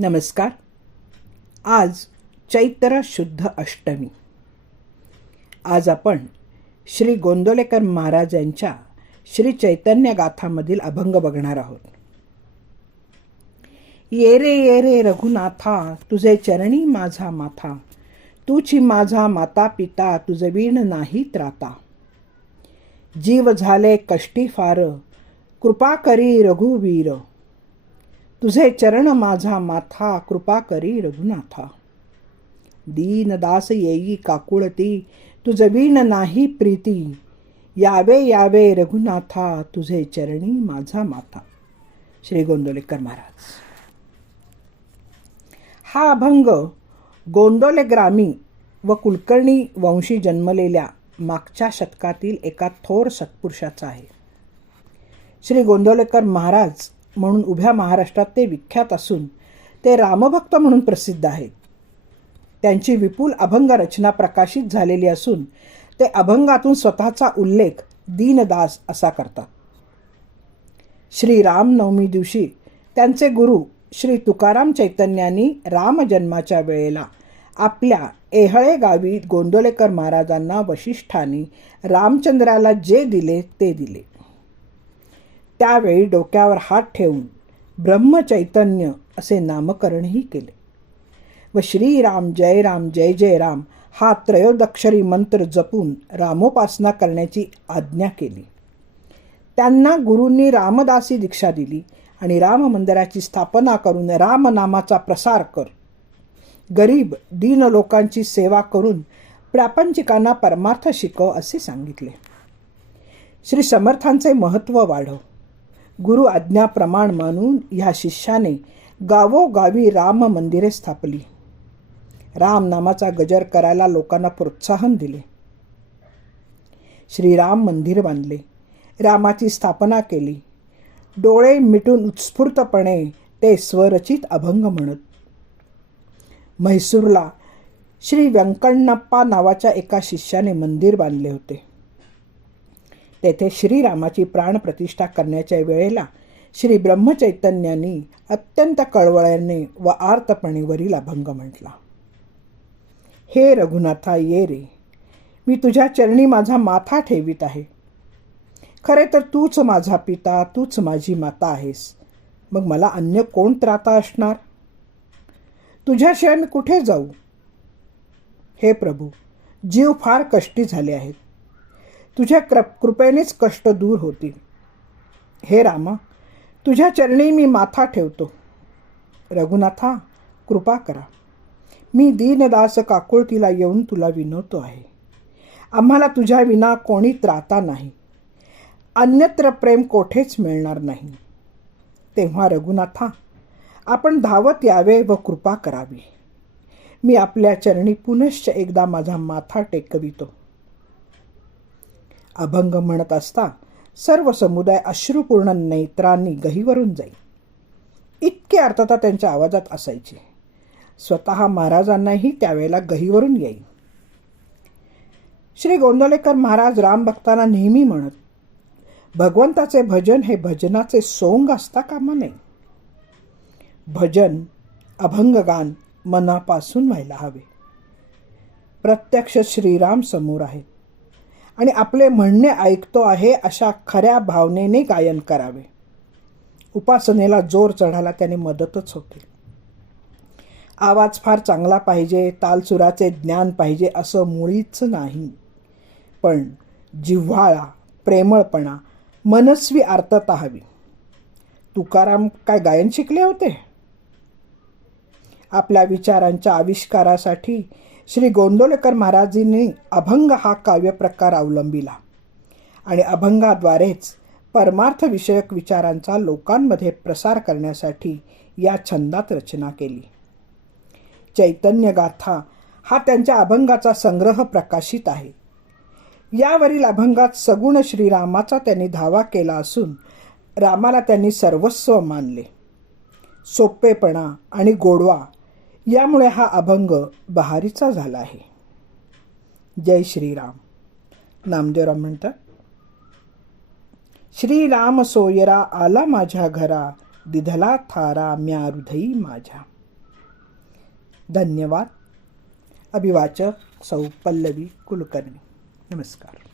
नमस्कार. आज चैत्र शुद्ध अष्टमी. आज आपण श्री गोंदवलेकर महाराज यांच्या श्री चैतन्य गाथामधील अभंग बघणार आहोत. ये रे रघुनाथा, तुझे चरणी माझा माथा, तूची माझा माता पिता, तुझे वीण नाही त्राता. जीव झाले कष्टी फार, कृपा करी रघुवीर, तुझे चरण माझा माथा, कृपा करी रघुनाथा. दीनदास येई काकुळती, तुझे वीण नाही प्रीती, यावे यावे रघुनाथा, तुझे चरणी माझा माथा. श्री गोंदवलेकर महाराज. हा अभंग गोंदवले ग्रामी व कुलकर्णी वंशी जन्मलेल्या मागच्या शतकातील एका थोर सत्पुरुषाचा आहे. श्री गोंदवलेकर महाराज म्हणून उभ्या महाराष्ट्रात ते विख्यात असून ते रामभक्त म्हणून प्रसिद्ध आहेत. त्यांची विपुल अभंग रचना प्रकाशित झालेली असून ते अभंगातून स्वतःचा उल्लेख दीनदास असा करतात. श्री रामनवमी दिवशी त्यांचे गुरु श्री तुकाराम चैतन्यांनी रामजन्माच्या वेळेला आपल्या एहळे गावी गोंदवलेकर महाराजांना वशिष्ठांनी रामचंद्राला जे दिले ते दिले. त्यावेळी डोक्यावर हात ठेवून ब्रह्मचैतन्य असे नामकरणही केले व श्रीराम जय जय राम हा त्रयोदक्षरी मंत्र जपून रामोपासना करण्याची आज्ञा केली. त्यांना गुरूंनी रामदासी दीक्षा दिली आणि राम मंदिराची स्थापना करून रामनामाचा प्रसार कर, गरीब दीन लोकांची सेवा करून प्रापंचिकांना परमार्थ शिकव असे सांगितले. श्री समर्थांचे महत्त्व वाढव. गुरु आज्ञा प्रमाण मानून ह्या शिष्याने गावोगावी राम मंदिरे स्थापली. राम नामाचा गजर करायला लोकांना प्रोत्साहन दिले. श्रीराम मंदिर बांधले, रामाची स्थापना केली. डोळे मिटून उत्स्फूर्तपणे ते स्वरचित अभंग म्हणत. म्हैसूरला श्री व्यंकण्णप्पा नावाच्या एका शिष्याने मंदिर बांधले होते. तेथे श्रीरामाची प्राणप्रतिष्ठा करण्याच्या वेळेला श्री ब्रह्मचैतन्यांनी अत्यंत कळवळ्याने व आर्तपणे वरील अभंग म्हटला. हे रघुनाथा ये रे, मी तुझ्या चरणी माझा माथा ठेवीत आहे. खरे तर तूच माझा पिता, तूच माझी माता आहेस, मग मला अन्य कोण त्राता असणार? तुझ्याशिवाय मी कुठे जाऊ? हे प्रभू, जीव फार कष्टी झाले आहेत. तुझ्या कृपेनेच कष्ट दूर होतील. हे रामा, तुझ्या चरणी मी माथा ठेवतो. रघुनाथा, कृपा करा. मी दीनदास काकुळतीला येऊन तुला विनवतो आहे. आम्हाला तुझ्या विना कोणी त्राता नाही. अन्यत्र प्रेम कोठेच मिळणार नाही. तेव्हा रघुनाथा, आपण धावत यावे व कृपा करावी. मी आपल्या चरणी पुनश्च एकदा माझा माथा टेकवितो. अभंग म्हणत असता सर्व समुदाय अश्रुपूर्ण नेत्रांनी गहिवरून जाई. इतकी अर्थता त्यांच्या आवाजात असायची. स्वतः महाराजांनाही त्यावेळेला गहिवरून येई. श्री गोंदवलेकर महाराज रामभक्तांना नेहमी म्हणत, भगवंताचे भजन हे भजनाचे सोंग असता कामा नये. भजन अभंगगान मनापासून व्हायला हवे. प्रत्यक्ष श्रीराम समोर आहेत आणि आपले म्हणणे ऐकतो आहे अशा खऱ्या भावनेने गायन करावे. उपासनेला जोर चढायला त्याने मदतच होते. आवाज फार चांगला पाहिजे, तालसुराचे ज्ञान पाहिजे असं मुळीच नाही, पण जिव्हाळा, प्रेमळपणा, मनस्वी आर्तता हवी. तुकाराम काय गायन शिकले होते? आपल्या विचारांच्या आविष्कारासाठी श्री गोंदवलेकर महाराजांनी अभंग हा काव्यप्रकार अवलंबिला आणि अभंगाद्वारेच परमार्थविषयक विचारांचा लोकांमध्ये प्रसार करण्यासाठी या छंदात रचना केली. चैतन्य गाथा हा त्यांच्या अभंगाचा संग्रह प्रकाशित आहे. यावरील अभंगात सगुण श्रीरामाचा त्यांनी धावा केला असून रामाला त्यांनी सर्वस्व मानले. सोपेपणा आणि गोडवा यामुळे हा अभंग बहारीचा झाला आहे. जय श्रीराम. नामदेवराव म्हणतात, श्रीराम सोयरा आला माझ्या घरा, दिधला थारा म्या हृदयी माझ्या. धन्यवाद. अभिवाचक सौ पल्लवी कुलकर्णी. नमस्कार.